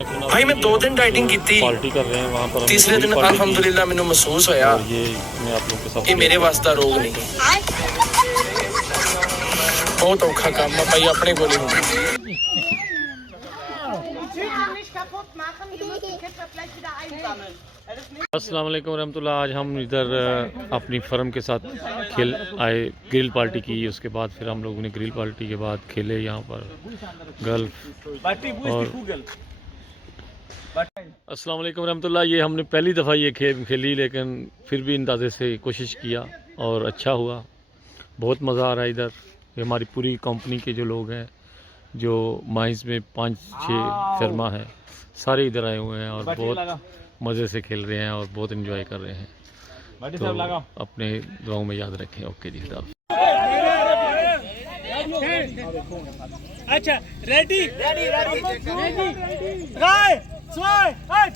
भाई मैं 2 दिन डाइटिंग की थी, पार्टी कर रहे हैं वहाँ पर। तीसरे दिन अल्हम्दुलिल्लाह मैंने महसूस होया ये मैं आप लोगों के साथ कि मेरे वास्ता रोग नहीं। बहुत औखा काम है भाई, अपने को नहीं होगा। अस्सलाम वालेकुम रहमतुल्लाह। आज हम इधर अपनी फर्म के साथ खेल आए, ग्रिल पार्टी की। उसके बाद फिर हम लोगों ने ग्रिल पार्टी के बाद खेले यहाँ पर गल्फ। और अस्सलाम वालेकुम रहमतुल्लाह। ये हमने पहली दफ़ा ये खेल खेली, लेकिन फिर भी अंदाजे से कोशिश किया और अच्छा हुआ। बहुत मज़ा आ रहा है इधर। ये हमारी पूरी कंपनी के जो लोग हैं, जो माइंस में 5-6 फर्मा है, सारे इधर आए हुए हैं और बहुत मज़े से खेल रहे हैं और बहुत एंजॉय कर रहे हैं। तो अपने दुआओं में याद रखें। ओके जी, साहब। अच्छा, रेडी रेडी रेडी 3, 2, 1